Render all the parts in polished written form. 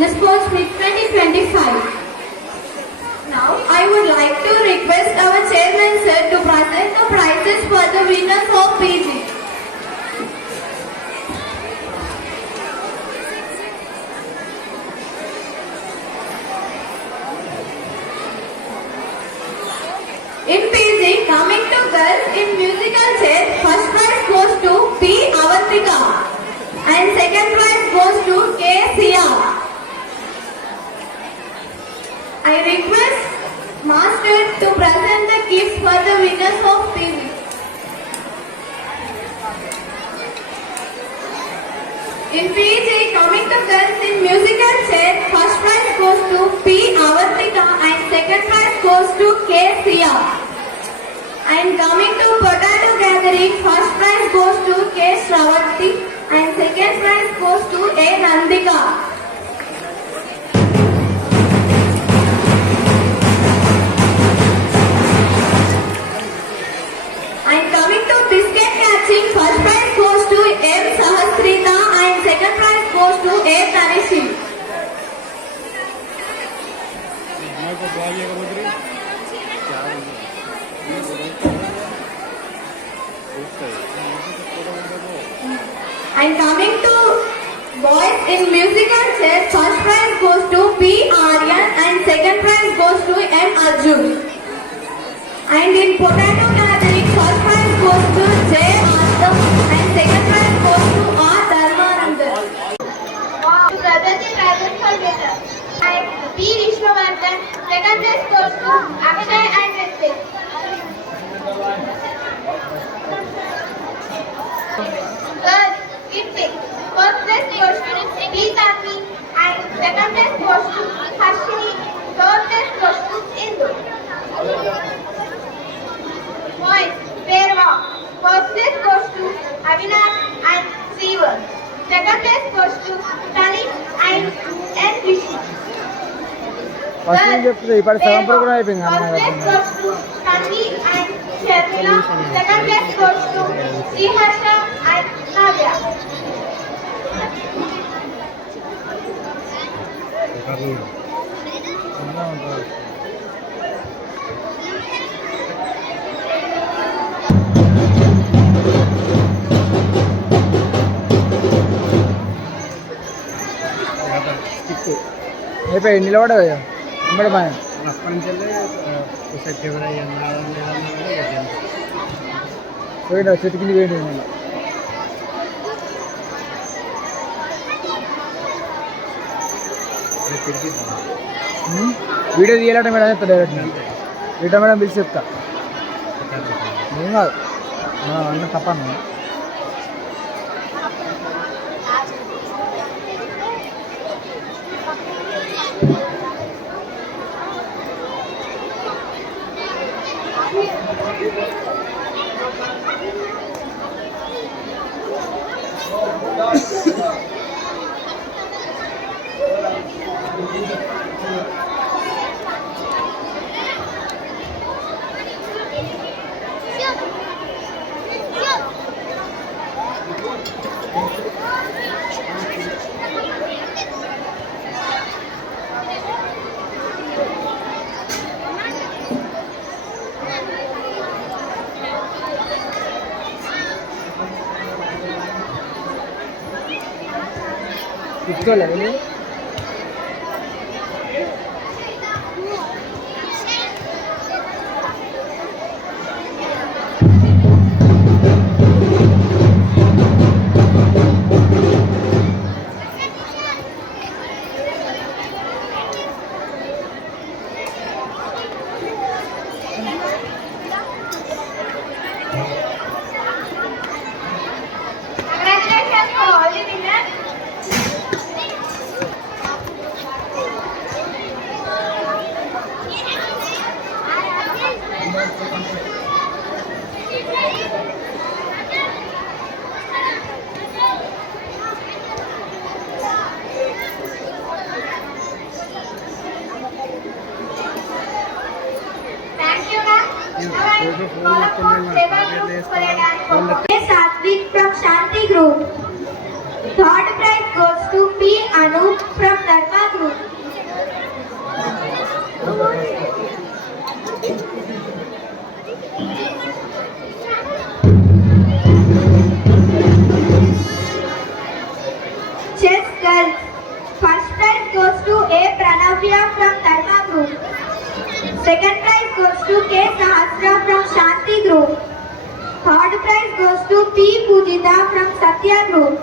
the Sports Meet 2025. Now, I would like to request our chairman sir to present the prizes for the winners of PG. In PG, coming to girls in musical chair, first prize goes to P. Avantika and second prize goes to K. Sia. I request Master to present the gift for the winners of PG. In PG, coming to girls in musical chair, first prize goes to P. Avantika and second prize goes to K. Sia. And coming to potato gathering, first prize goes to K. Shravanti and second prize goes to A. Nandika. And coming to biscuit catching, first prize goes to M. Sahasrita and second prize goes to A. Tanishi. And coming to boys in musical chair, first prize goes to P. Aryan and second prize goes to M. Arjun. And in potato gathering, first prize goes to J. Artham and second prize goes to R. Dharmanandan. Wow, Pragati prizes for winner. And P. Vishwavardhan, second prize goes to Akshay and Ritik. Girls, gifting. First place goes to B. Tanvi and second place goes to Harshini, third place goes to Indu. Boys, pair walk. First place goes to Avinash and Siva. Second place goes to Tani and N. Rishi. Girls, pair walk. First place goes to Tanvi and Sharmila. Second place goes to Sriharsha and Navya. అయిపోయి నిలబడదు అమ్మడి bye అప్పటి నుంచి ఫిబ్రవరి పోయినా చెట్టుకింది వేడి video తీయాలంటే madam చెప్తా direct Rita madam పిలిచి చెప్తా ఏం కాదు అన్న తప్పను కూర్చోలేదు Congratulations for all the winners. Satvik from Shanti Group. Third prize goes to P. Anup from Dharma Group. girls. First prize goes to A. Pranavya from Dharma Group. Second prize goes to K. Sahasra from Shanti Group. Third prize goes to P. Pujita from Satya Group.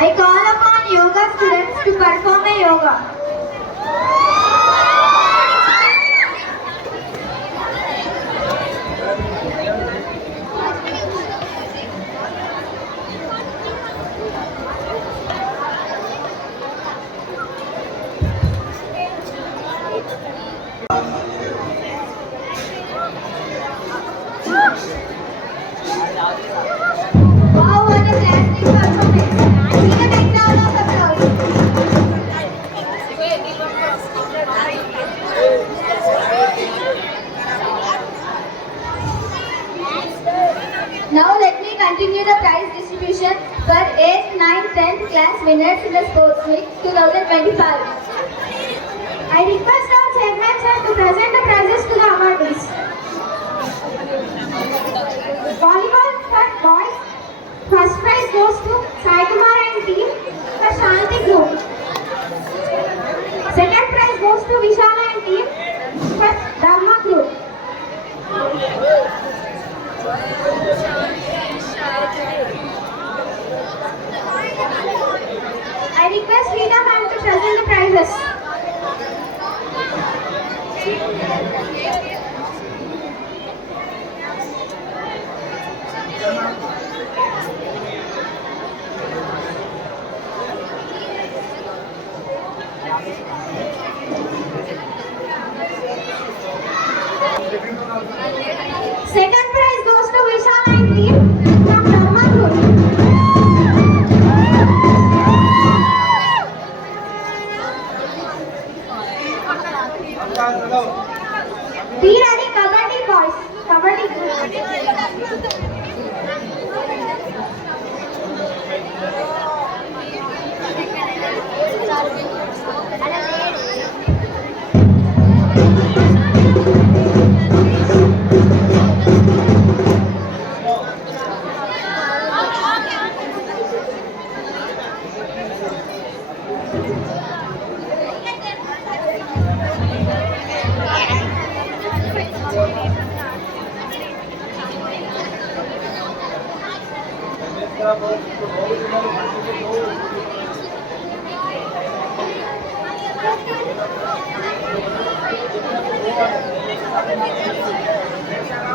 I call upon yoga students to perform a yoga. Wow, what a fantastic performance. Give a big round of applause. Now let me continue the prize distribution for 8th, 9th, 10th class winners in the Sports Week 2025. I request our chairman sir to present the prizes to the awardees. Volleyball for boys. First prize goes to Sai Kumar and team for Shanti Group. Second prize goes to Vishala and team for Dharma Group. I request Rita ma'am to present the prizes. Second prize goes to Vishal and team from Dharma Group. Be ready, Kabaddi boys. Kabaddi.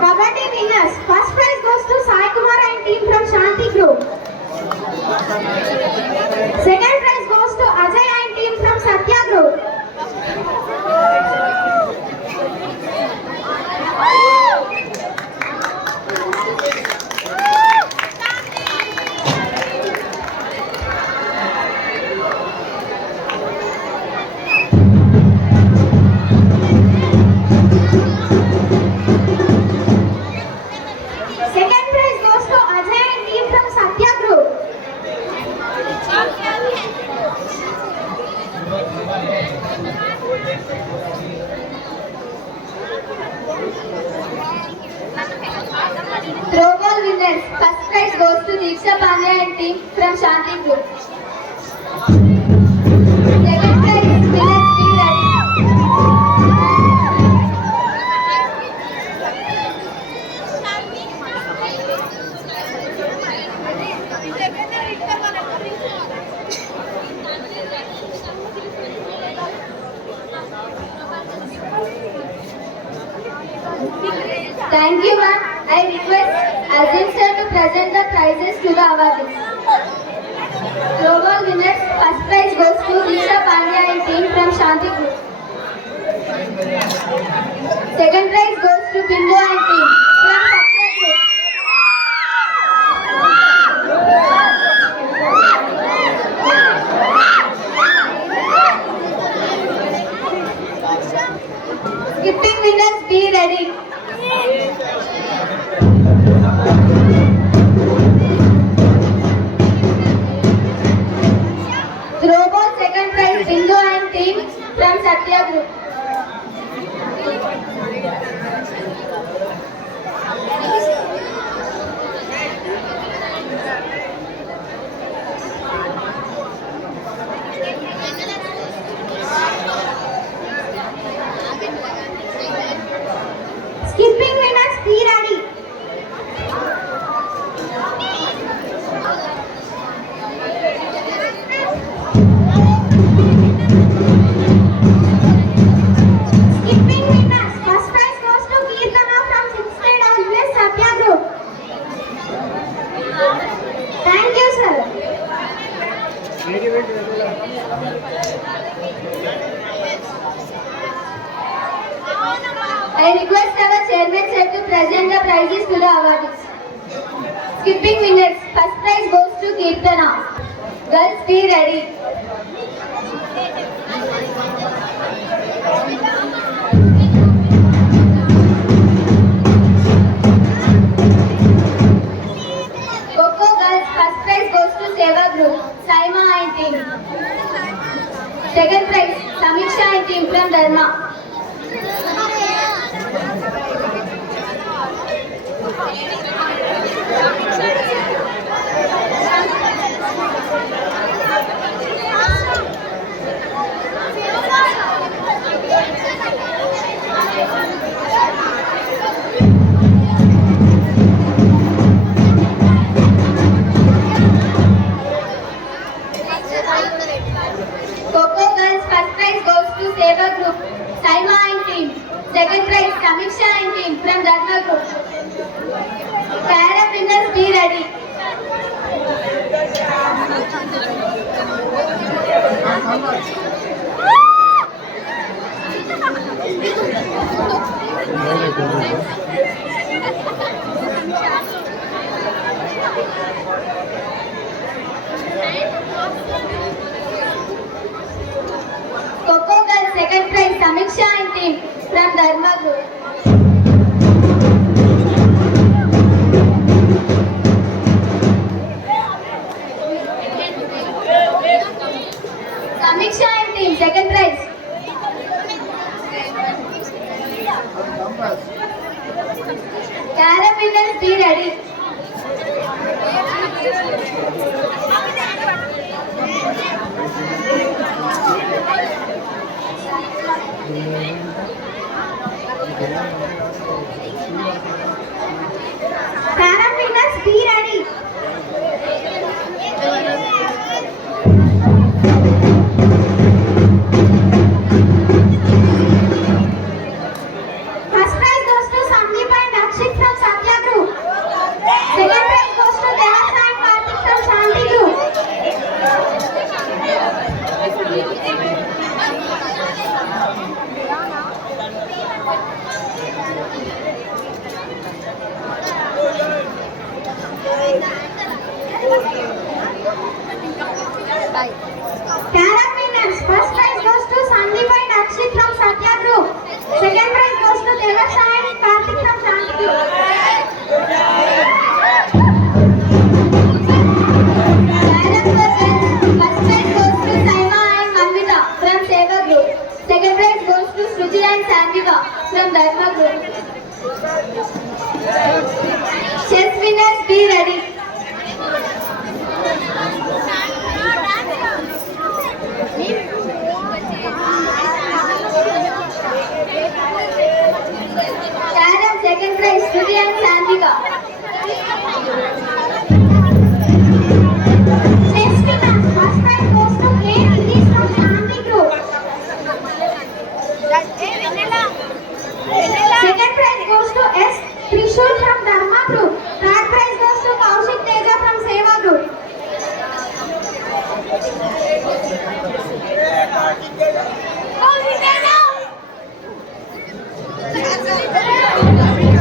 Kabaddi winners. First prize goes to Sai Kumar and team from Shanti Group. Second prize goes to Ajay and team from Satya Group. Second prize goes to Ajay and team from Satya Group. Throwball winners. First prize goes to Diksha Pandya and team from Shanti Group. Second prize winners be ready. Thank you, ma'am. I request Azim sir to present the prizes to the awardees. Global winners, first prize goes to Disha Pandya and team from Shanti Group. Second prize goes to Bindu and team from Satya Group. Skipping winners, be ready. present the prizes to the awardees. Skipping winners. First prize goes to Kirtana. Girls, be ready. Coco girls, first prize goes to Seva group. Saima and team. Second prize, Samiksha and team from Dharma. Coco girls, first prize goes to Seva group. Saima and team. Second prize, Samiksha and team from Dharma group. Para winners, be ready. Coco girls, second prize, Samiksha and team from Dharma group. Samiksha and team, second prize. Para winners, be ready. Para winners, be ready. First prize goes to Sandeep and Akshit from Satya group. Second prize goes to Devasna and Karthik from Shanti group. Para winners, first prize goes to Sandeep and Akshit from Satya group. Second prize goes to Devasna and Karthik from Shanti group. First prize goes to Saima and Manvita from Seva group. Second prize goes to Shruti and Sandhika from Dharma group. Chess winners, be ready. Carom, second prize, Shruti and Sandhika. Chess winners, first prize goes to K. Nilesh from Shanti group. Second prize goes to S. Trishul from Dharma group. Third prize goes to Kaushik Teja from Seva group.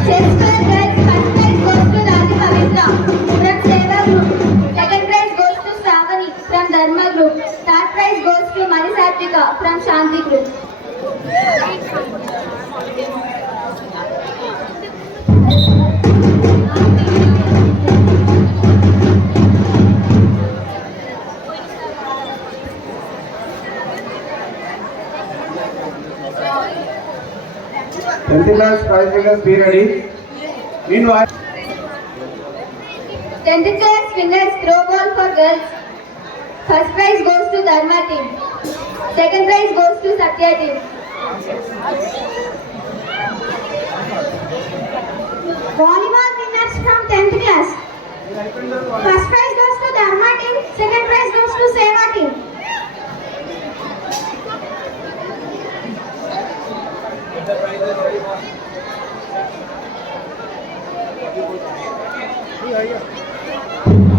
Chess girls, first prize goes to Radhi Pavitra from Seva group. Second prize goes to Shravani from Dharma group. Third prize goes to Manisartika from Shanti group. Tenth prize winners, be ready. Meanwhile, 10th class winners throw ball for girls. First prize goes to Dharma team. Second prize goes to Satya team. Volleyball winners from 10th class. First prize goes to Dharma team. Second prize goes to Seva team. Yeah.